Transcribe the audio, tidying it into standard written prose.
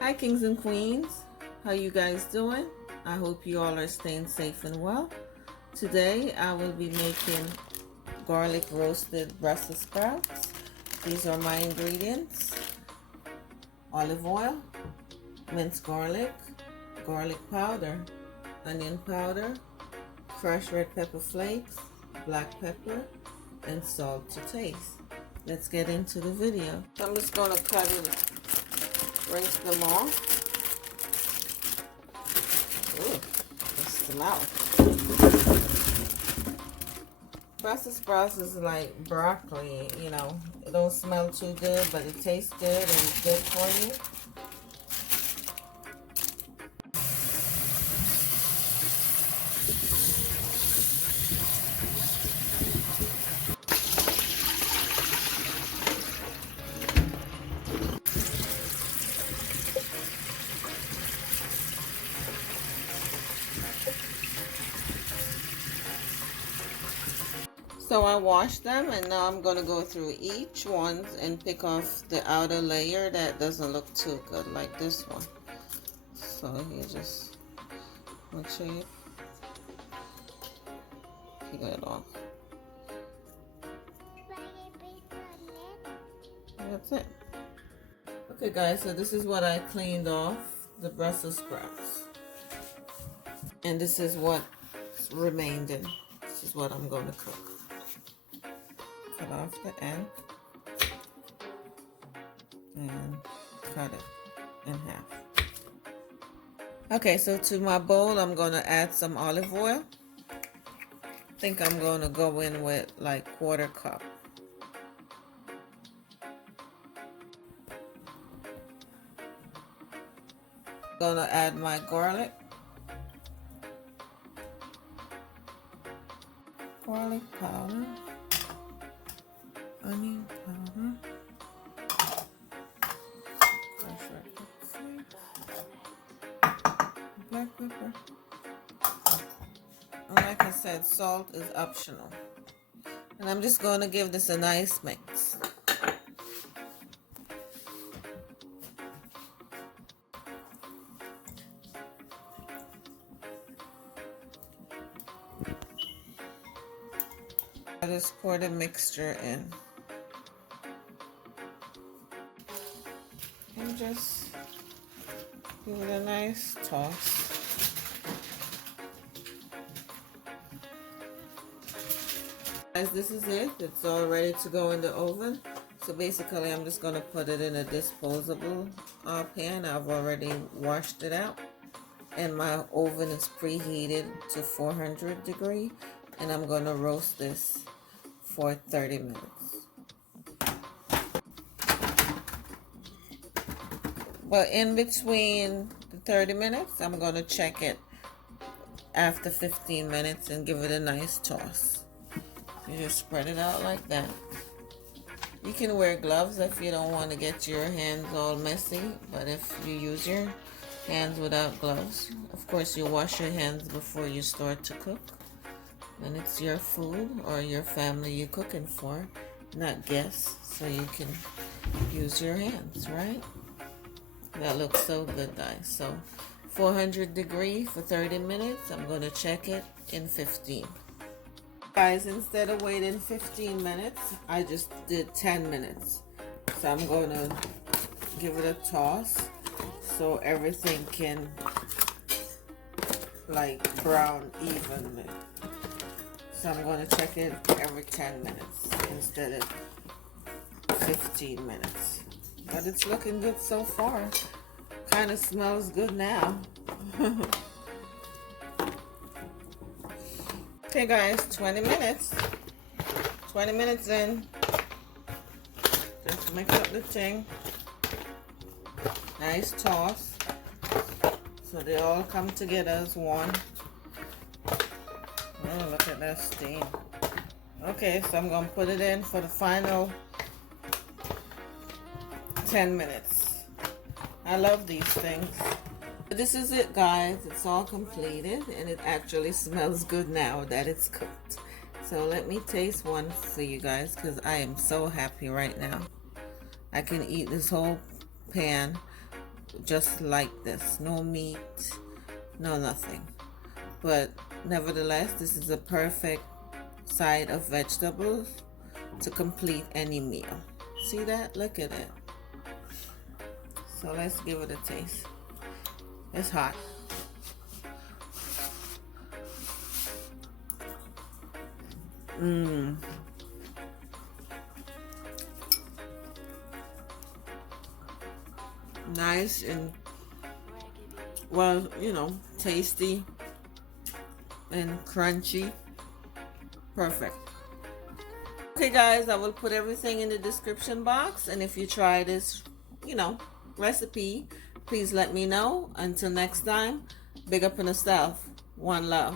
Hi kings and queens, how you guys doing? I hope you all are staying safe and well. Today I will be making garlic roasted Brussels sprouts. These are my ingredients: olive oil, minced garlic, garlic powder, onion powder, crushed red pepper flakes, black pepper, and salt to taste. Let's get into the video. I'm just going to cut and rinse them off. Ooh, the smell. Brussels sprouts is like broccoli, you know. It don't smell too good, but it tastes good and it's good for you. So I washed them, and now I'm going to go through each one and pick off the outer layer that doesn't look too good, like this one. So you just make sure you peel it off. That's it. Okay guys, so this is what I cleaned off the Brussels sprouts. And this is what remained in. This is what I'm going to cook. Cut off the end and cut it in half. Okay, so to my bowl I'm going to add some olive oil. I think I'm going to go in with like 1/4 cup. Going to add my garlic. Garlic powder. Onion powder. Black pepper. And like I said, salt is optional. And I'm just going to give this a nice mix. I just pour the mixture in. And just give it a nice toss. Guys, this is it. It's all ready to go in the oven. So basically I'm just going to put it in a disposable pan. I've already washed it out. And my oven is preheated to 400 degrees. And I'm going to roast this for 30 minutes. But in between the 30 minutes, I'm going to check it after 15 minutes and give it a nice toss. You just spread it out like that. You can wear gloves if you don't want to get your hands all messy, but if you use your hands without gloves, of course you wash your hands before you start to cook. And it's your food or your family you're cooking for, not guests, so you can use your hands, right? That looks so good, guys. So 400 degrees for 30 minutes. I'm going to check it in 15. Guys, instead of waiting 15 minutes, I just did 10 minutes. So I'm going to give it a toss so everything can like brown evenly. So I'm going to check it every 10 minutes instead of 15 minutes. But it's looking good so far. Kind of smells good now. Okay guys, 20 minutes. 20 minutes in. Just mix up the thing. Nice toss. So they all come together as one. Oh, look at that steam. Okay, so I'm going to put it in for the final 10 minutes. I love these things. This is it, guys. It's all completed, and it actually smells good now that it's cooked. So let me taste one for you guys, because I am so happy right now. I can eat this whole pan just like this. No meat, no nothing. But nevertheless, this is a perfect side of vegetables to complete any meal. See that? Look at it. So let's give it a taste. It's hot. Mmm. Nice and, well, tasty and crunchy. Perfect. Okay, guys, I will put everything in the description box. And if you try this, recipe, please let me know. Until next time, big up on yourself. One love.